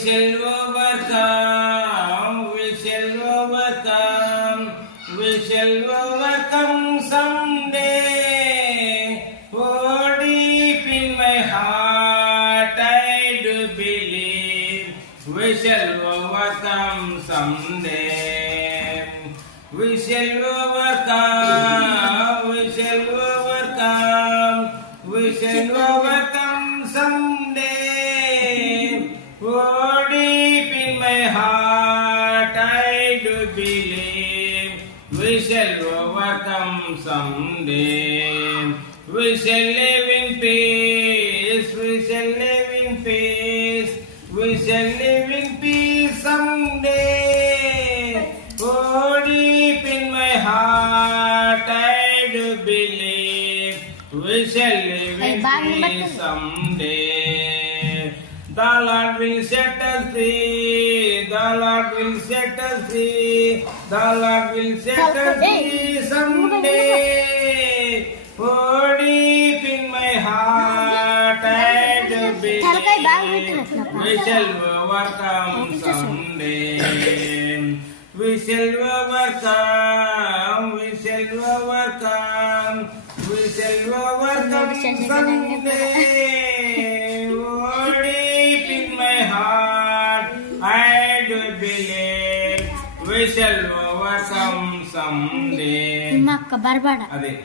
shall overcome, we shall overcome, we shall overcome someday. Oh, deep in my heart, I do believe we shall overcome someday. We shall overcome, we shall overcome, we shall overcome someday. Oh, deep in my heart, I do believe we shall overcome someday. We shall live in peace, we shall live in peace, we shall live in peace someday. Oh, deep in my heart, I do believe we shall live in peace someday. The Lord will set us free, the Lord will set us free, the Lord will set us free someday. Oh, deep in my heart, I do believe we shall overcome someday. We shall overcome, we shall overcome, we shall overcome someday. Oh, deep in my heart, I do believe we shall overcome someday. Barbaada. Ade.